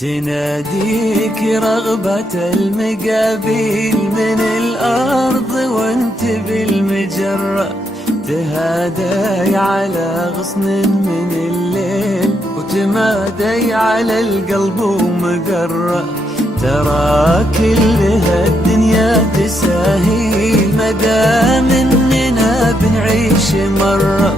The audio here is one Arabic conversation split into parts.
تناديك رغبة المقابيل من الأرض وانت بالمجرة، تهادي على غصن من الليل وتمادي على القلب ومقرة. ترى كلها الدنيا تساهيل مدام اننا بنعيش مرة،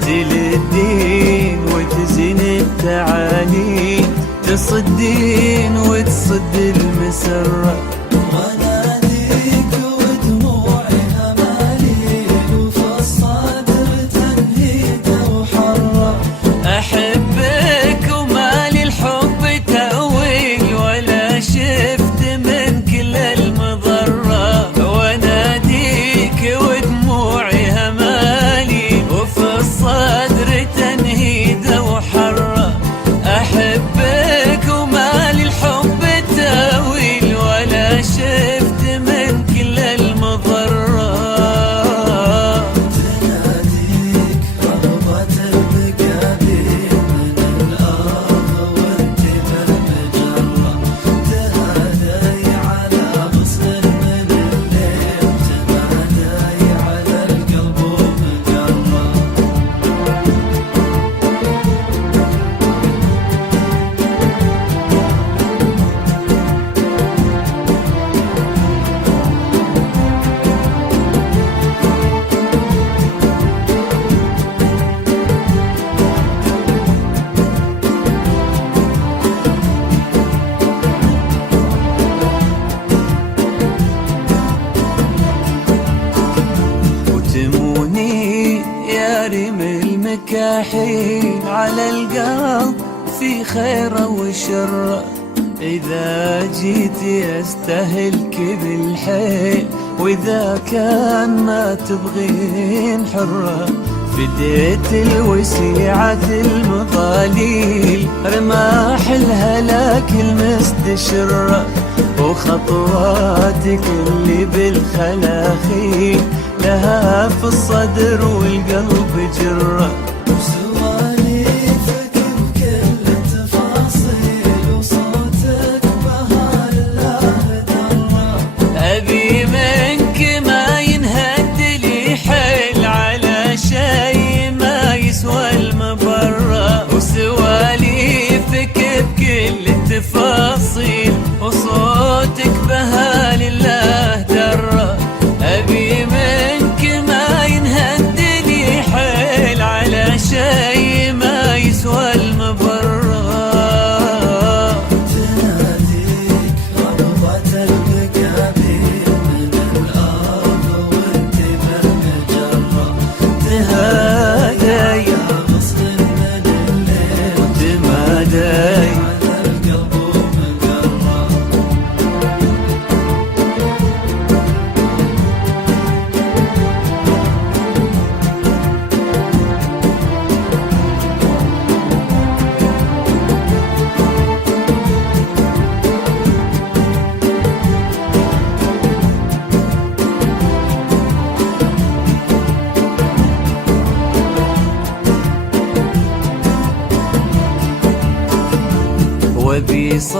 تلدين وتزين التعاليم، تصدين وتصد المسرة. واناديك ودموعي اماليل وفي الصدر تنهيد وحرة. احبك ومالي الحب تأويل ولا شفت من كل المضرة. واناديك ودموعي امالي وفي الصدر تنهيد وحرة. احبك ومالي الحب تأويل ولا شفت من كل المضرة. تناديك رغبة المقابيل من الأرض وانت بالمجرة، تهادي على غصن من الليل، تمادي على القلب ومقرة. وتموني يا ريم المكاحيل على القلب في خير وشر. إذا جيت يستهلك بالحيل وإذا كان ما تبغين حرة. فديت الوسيعة المضاليل رماح الهلاك المستشرة، وخطواتك اللي بالخلاخيل لها في الصدر والقلب جرة. وسواليفك بكل التفاصيل وصوتك بها لله درة. أبي منك ما ينهد لي حيل على شي ما يسوى المبرة. وسواليفك بكل التفاصيل وصوتك بها لله درة. أبي منك ما ينهد لي حيل على شي ما يسوى المبرة. تناديك رغبة المقابيل من الأرض وانت بالمجرة، تهادي على غصن من الليل، وتمادي على القلب ومقرة.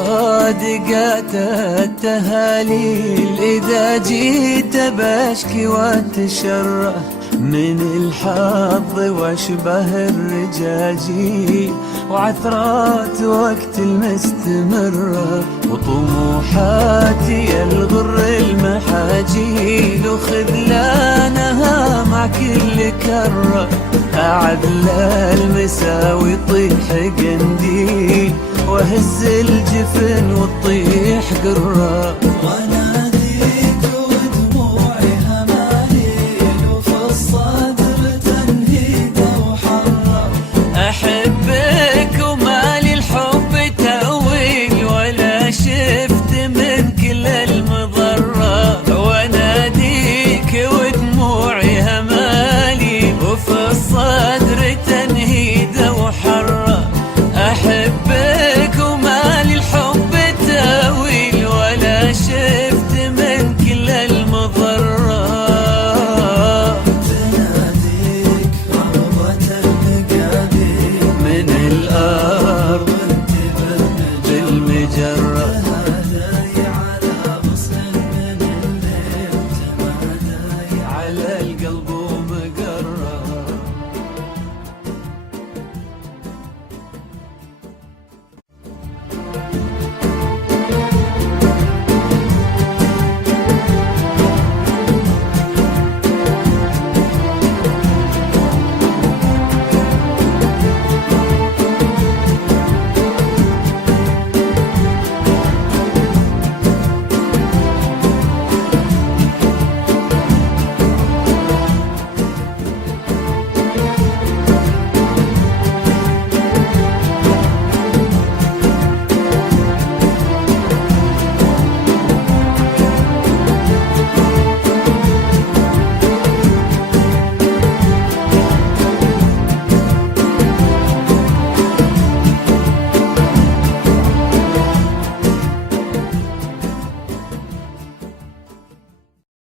وبصادقات التهاليل إذا جيت بشكي واتشرح من الحظ واشبه الرجاجيل وعثرات وقت المستمرة. وطموحاتي الغر المحاجيل وخذلانها مع كل كرة. أعدل المساوي يطيح قنديل وهز الجفن وتطيح قرة.